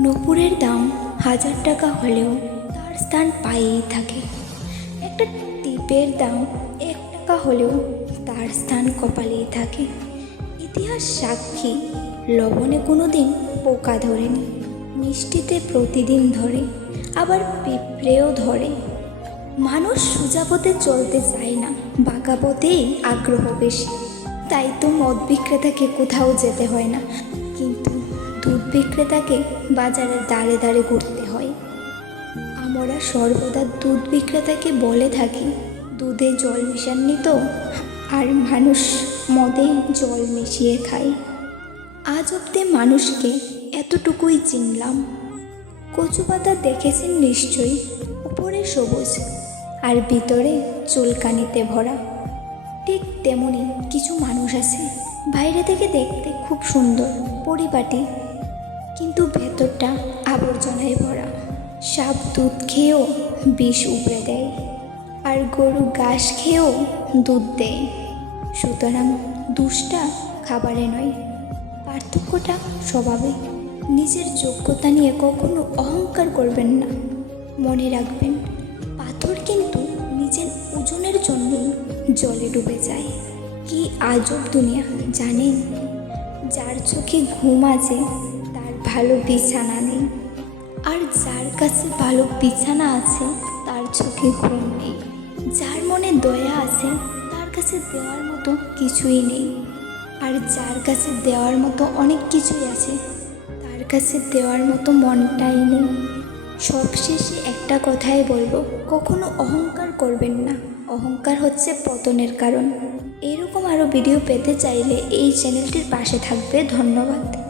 নপুরের দাম হাজার টাকা হলেও তার স্থান পায়েই থাকে। একটা টিপের দাম এক টাকা হলেও তার স্থান কপালেই থাকে। ইতিহাস সাক্ষী, লবণে কোনো দিন পোকা ধরেনি। মিষ্টিতে প্রতিদিন ধরে, আবার পিঁপড়েও ধরে। মানুষ সোজা পথে চলতে চায় না, বাঁকা পথেই আগ্রহ বেশি। তাই তো মদ বিক্রেতাকে কোথাও যেতে হয় না। কিন্তু দুধ বিক্রেতাকে বাজারের দাঁড়ে দাঁড়ে ঘুরতে হয়। আমরা সর্বদা দুধ বিক্রেতাকে বলে থাকি, দুধে জল মিশাননি তো, আর মানুষ মদে জল মিশিয়ে খায়। আজ অব্দি মানুষকে এতটুকুই চিনলাম। কচু পাতা দেখেছেন নিশ্চয়ই, উপরে সবুজ, আর ভিতরে চুলকানিতে ভরা। ঠিক তেমনই কিছু মানুষ আছে, বাইরে থেকে দেখতে খুব সুন্দর, পরিপাটি। ভেতরটা আবর্জনায় ভরা। সাপ দুধ খেয়েও বিষ উপড়ে দেয় আর গরু ঘাস খেয়েও দুধ দেয়। সুতরাং দুষ্টা খাবারে নয়, পার্থক্যটা স্বভাবে নিজের যোগ্যতা নিয়ে কখনো অহংকার করবেন না। মনে রাখবেন, পাথর কিন্তু নিজের ওজনের জন্যই জলে ডুবে যায়। কি আজব দুনিয়া, জানেন? যার চোখে ঘুম আছে ভালো বিছানা নেই। আর যার কাছে ভালো বিছানা আছে, তার চোখে ঘুম নেই। যার মনে দয়া আছে, তার কাছে দেওয়ার মতো কিছুই নেই। আর যার কাছে দেওয়ার মতো অনেক কিছুই আছে, তার কাছে দেওয়ার মতো মনটাই নেই। সবশেষে একটা কথাই বলব, কখনো অহংকার করবেন না। অহংকার হচ্ছে পতনের কারণ। এরকম আরও ভিডিও পেতে চাইলে এই চ্যানেলটির পাশে থাকবে। ধন্যবাদ।